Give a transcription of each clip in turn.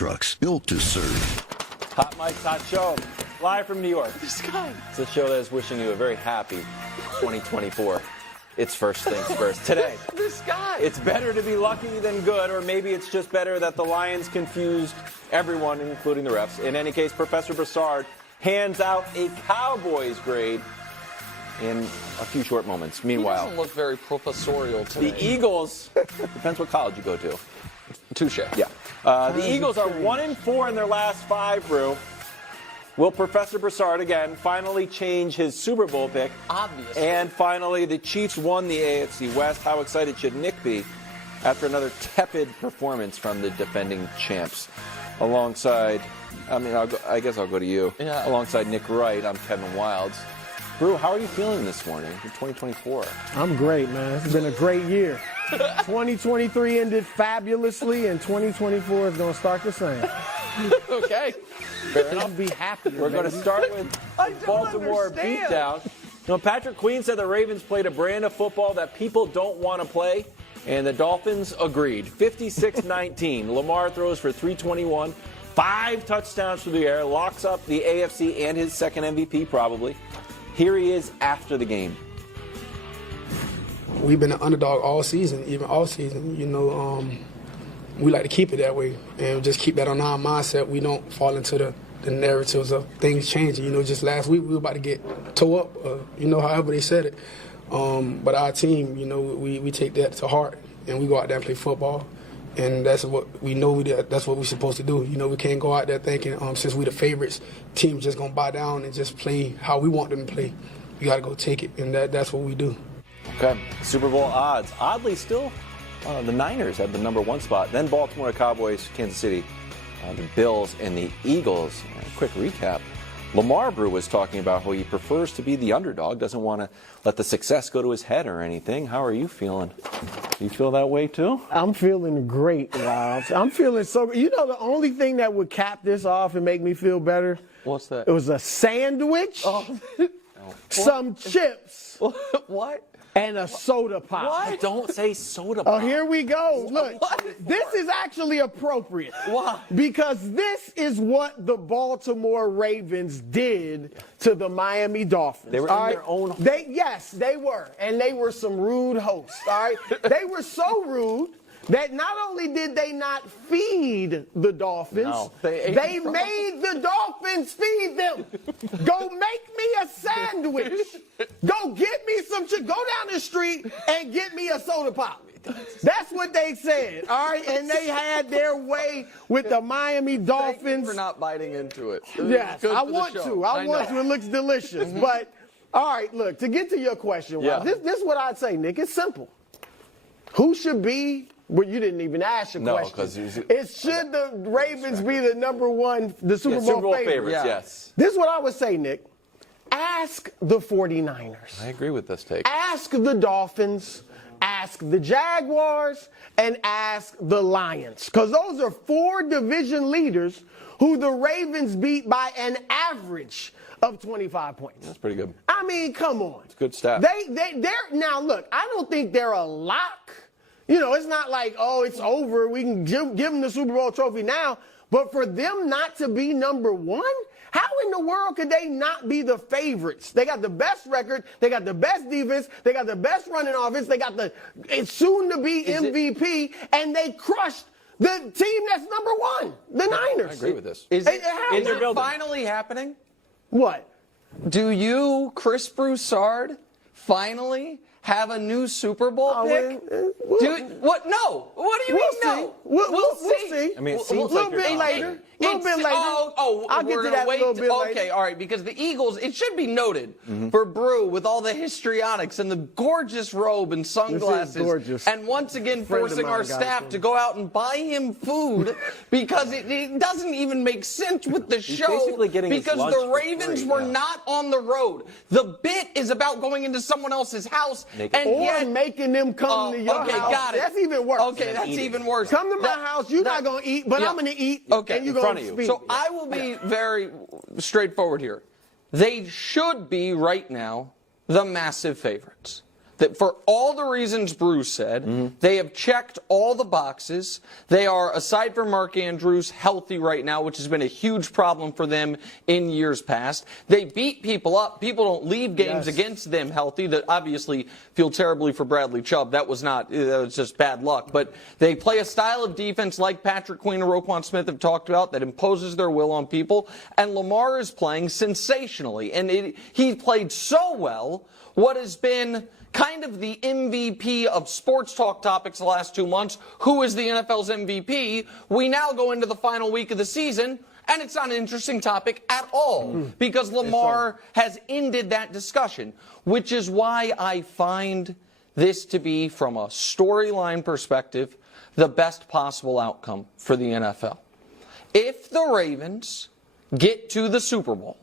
trucks built to serve. Hot Mike's Hot Show, live from New York. This guy. It's a show that is wishing you a very happy 2024. It's first things first. Today, This guy. it's better to be lucky than good, or maybe it's just better that the Lions confused everyone, including the refs. In any case, Professor Broussard hands out a Cowboys grade in a few short moments. He Meanwhile, doesn't look very professorial today. the Eagles, depends what college you go to. Touche. Yeah. The Eagles are 1-4 in their last 5, Brew. Will Professor Broussard, again, finally change his Super Bowl pick? Obviously. And finally, the Chiefs won the AFC West. How excited should Nick be after another tepid performance from the defending champs? Alongside, I guess I'll go to you. Yeah. Alongside Nick Wright, I'm Kevin Wilds. Brew, how are you feeling this morning in 2024? I'm great, man. It's been a great year. 2023 ended fabulously, and 2024 is going to start the same. Okay. Fair I'll enough. be happy. We're going to start with Baltimore understand. beatdown. Patrick Queen said the Ravens played a brand of football that people don't want to play, and the Dolphins agreed. 56-19. Lamar throws for 321, 5 touchdowns through the air, locks up the AFC and his second MVP probably. Here he is after the game. We've been an underdog all season, even off season. We like to keep it that way and just keep that on our mindset. We don't fall into the narratives of things changing. Just last week we were about to get tore up, however they said it. But our team, we take that to heart and we go out there and play football. And that's what we know. That's what we're supposed to do. We can't go out there thinking since we're the favorites, team's just gonna buy down and just play how we want them to play. We got to go take it, and that's what we do. Okay, Super Bowl odds. Oddly, still, the Niners had the number 1 spot. Then Baltimore, Cowboys, Kansas City, the Bills, and the Eagles. Quick recap. Lamar Brew was talking about how he prefers to be the underdog, doesn't want to let the success go to his head or anything. How are you feeling? Do you feel that way too? I'm feeling great, Wiles. I'm feeling so good. The only thing that would cap this off and make me feel better? What's that? It was a sandwich, some chips, What? and a soda pop. What? Don't say soda Oh, pop. here we go. Look, What? this is actually appropriate. Why? Because this is what the Baltimore Ravens did to the Miami Dolphins. They were in their own home. Yes, they were. And they were some rude hosts, all right? They were so rude that not only did they not feed the Dolphins, No, they they made the Dolphins feed them. Go make me a sandwich. Go get me some chips. Go down the street and get me a soda pop. That's what they said, all right? And they had their way with the Miami Thank you Dolphins. for not biting into it. Yes, Good I for the want show. to. I want know. to. It looks delicious. But, all right, look, to get to your question, Yeah. this is what I'd say, Nick. It's simple. Who should be, well, you didn't even ask your No, question. 'cause you- Should the Ravens be the number one, the Super Yeah, Bowl Super Bowl favorite? favorites, Yeah. yes. This is what I would say, Nick. Ask the 49ers. I agree with this take. Ask the Dolphins, ask the Jaguars, and ask the Lions. Because those are 4 division leaders who the Ravens beat by an average of 25 points. That's pretty good. I mean, come on. It's good stat. They're now look, I don't think they're a lock. It's not like, oh, it's over. We can give them the Super Bowl trophy now. But for them not to be number 1, how in the world could they not be the favorites? They got the best record. They got the best defense. They got the best running offense. They got the soon-to-be MVP. And they crushed the team that's number 1, the Niners. I agree with this. Is it How- is their it building. finally happening? What? Do you, Chris Broussard, finally have a new Super Bowl pick? What? No. What do you mean no? We'll see. I mean, it a seems little like you're bit done. later. A little bit later. Oh, I'll get we're to gonna that wait. a little bit later. Okay, all right, because the Eagles, it should be noted for Brew with all the histrionics and the gorgeous robe and sunglasses. gorgeous. And once again, Friend of forcing mine our got it staff for to me. go out and buy him food because it doesn't even make sense with the show. basically getting his because lunch the for Ravens free, were yeah. not on the road. The bit is about going into someone else's house and Or yet making them come to your okay, house. got it. That's even worse. Okay, that's even worse. Come to my That- house. You're that- not going to eat, but yeah. I'm going to eat. Okay, and you're in front going of to you. feed So me. I will be very straightforward here. They should be right now the massive favorites. that for all the reasons Bruce said, they have checked all the boxes. They are, aside from Mark Andrews, healthy right now, which has been a huge problem for them in years past. They beat people up. People don't leave games against them healthy. That obviously feel terribly for Bradley Chubb. That was just bad luck. But they play a style of defense like Patrick Queen and Roquan Smith have talked about that imposes their will on people. And Lamar is playing sensationally. And he played so well what has been kind of the MVP of sports talk topics the last 2 months. Who is the NFL's MVP? We now go into the final week of the season, and it's not an interesting topic at all because Lamar has ended that discussion, which is why I find this to be, from a storyline perspective, the best possible outcome for the NFL. If the Ravens get to the Super Bowl,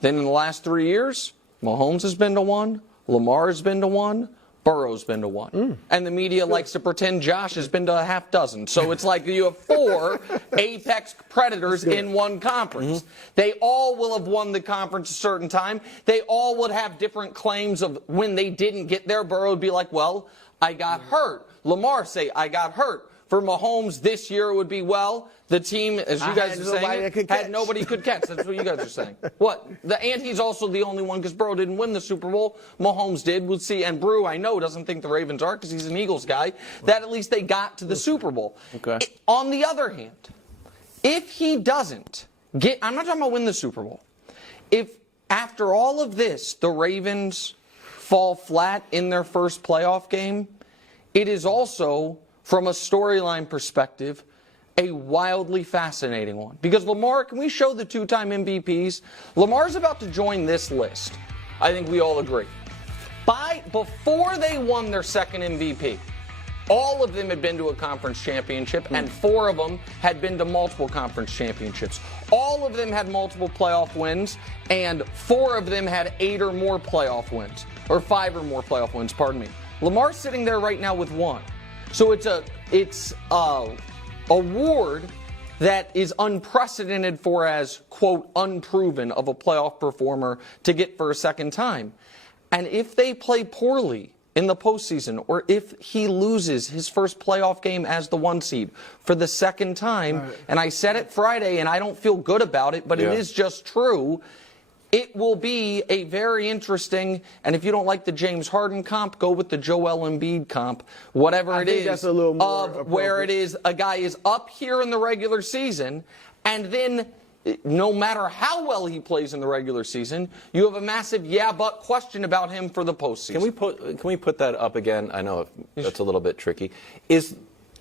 then in the last 3 years, Mahomes has been to one, Lamar has been to one, Burrow's been to one. And the media likes to pretend Josh has been to a half dozen. So it's like you have 4 apex predators in one conference. They all will have won the conference a certain time. They all would have different claims of when they didn't get there. Burrow would be like, well, I got hurt. Lamar say, I got hurt. For Mahomes this year it would be, well, the team, as you guys are saying, had nobody could catch. That's what you guys are saying. What? And he's also the only one because Burrow didn't win the Super Bowl. Mahomes did. We'll see. And Brew, I know, doesn't think the Ravens are because he's an Eagles guy, that at least they got to the Super Bowl. Okay. On the other hand, if he doesn't get, I'm not talking about win the Super Bowl. If after all of this, the Ravens fall flat in their first playoff game, it is also, from a storyline perspective, a wildly fascinating one. Because Lamar, can we show the 2-time MVPs? Lamar's about to join this list. I think we all agree. Before they won their second MVP, all of them had been to a conference championship, and 4 of them had been to multiple conference championships. All of them had multiple playoff wins, and 4 of them had 8 or more playoff wins, or 5 or more playoff wins, pardon me. Lamar's sitting there right now with 1. So it's a award that is unprecedented for as, quote, unproven of a playoff performer to get for a second time. And if they play poorly in the postseason, or if he loses his first playoff game as the 1 seed for the second time, and I said it Friday and I don't feel good about it, but it is just true, it will be a very interesting, and if you don't like the James Harden comp, go with the Joel Embiid comp, whatever it is, that's a little more of where it is a guy is up here in the regular season, and then no matter how well he plays in the regular season, you have a massive but question about him for the postseason. Can we put that up again? I know that's a little bit tricky.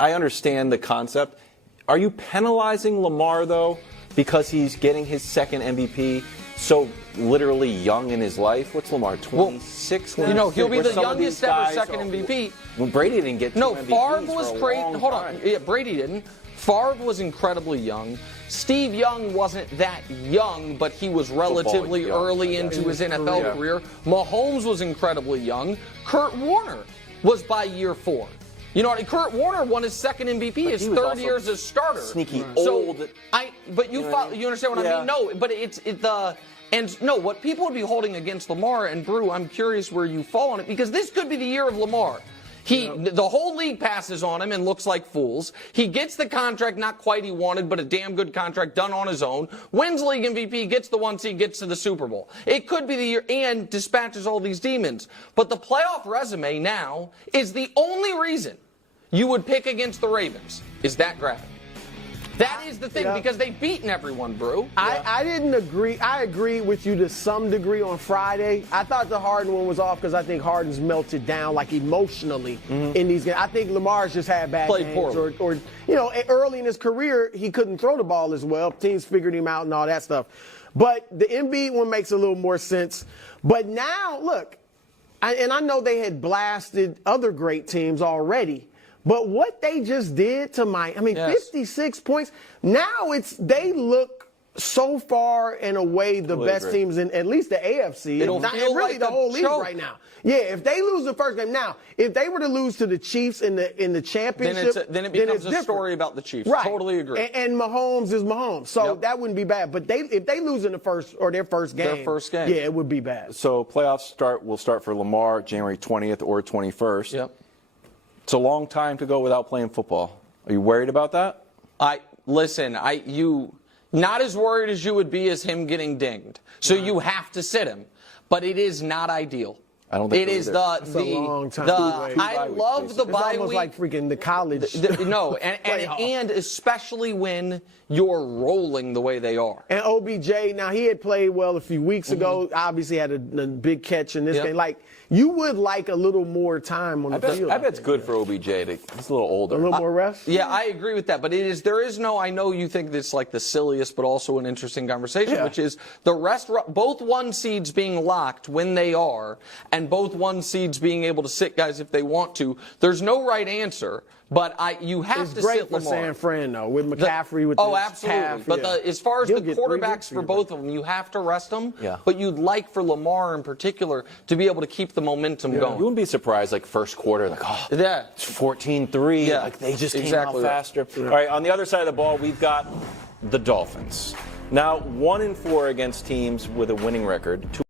I understand the concept. Are you penalizing Lamar, though, because he's getting his second MVP so literally young in his life? What's Lamar, 26 now? You know, he'll be the youngest ever second MVP. When Brady didn't get 2 MVPs Favre was for a great. long Hold time. on. Yeah, Brady didn't. Favre was incredibly young. Steve Young wasn't that young, but he was relatively early into his NFL career. Mahomes was incredibly young. Kurt Warner was by year 4. You know, Kurt Warner won his second MVP his 3rd year as a starter. Sneaky old. But you understand what I mean? No, but what people would be holding against Lamar, and Brew, I'm curious where you fall on it, because this could be the year of Lamar. The whole league passes on him and looks like fools. He gets the contract not quite he wanted, but a damn good contract done on his own. Wins league MVP, gets the 1 seed, gets to the Super Bowl. It could be the year, and dispatches all these demons. But the playoff resume now is the only reason you would pick against the Ravens. Is that graphic? That is the thing, because they've beaten everyone, Brew. I didn't agree. I agree with you to some degree on Friday. I thought the Harden one was off because I think Harden's melted down, like, emotionally in these games. I think Lamar's just had bad games. Poorly. Or, you know, early in his career, he couldn't throw the ball as well. Teams figured him out and all that stuff. But the Embiid one makes a little more sense. But now, look, and I know they had blasted other great teams already. But what they just did to 56 points, now they look so far and away the Totally best agree. teams in at least the AFC. It'll If not, feel really like the a whole league choke. right now. Yeah, if they lose the first game now, if they were to lose to the Chiefs in the championship, Then it becomes it's a different. story about the Chiefs. Right. Totally agree. And Mahomes is Mahomes, so Yep. that wouldn't be bad. But if they lose in the first or their first game, yeah, it would be bad. So playoffs will start for Lamar January 20th or 21st. Yep. It's a long time to go without playing football. Are you worried about that? You not as worried as you would be as him getting dinged. So you have to sit him, but it is not ideal. I don't think it so is either. That's a long time to wait. I love the It's bye almost week. like freaking the college. No, and especially when you're rolling the way they are. And OBJ, now he had played well a few weeks ago. Obviously had a big catch in this Yep. game. Like, you would like a little more time on the field. I bet it's good for OBJ. He's a little older. A little more rest. Yeah, I agree with that. But there is no, I know you think this like the silliest, but also an interesting conversation, Yeah. which is both 1 seeds being locked when they are, and both 1 seeds being able to sit guys if they want to. There's no right answer, but you have It's to great sit for Lamar. San Fran, though, with McCaffrey. With Oh, his absolutely. calf, But yeah. as far as He'll the get 3 quarterbacks weeks for both of them, you have to rest them. Yeah. But you'd like for Lamar in particular to be able to keep the momentum You going. wouldn't be surprised, like first quarter, like, oh, Yeah. it's 14-3. Yeah. Like they just came Exactly out right. faster. All right, on the other side of the ball, we've got the Dolphins. Now 1-4 against teams with a winning record.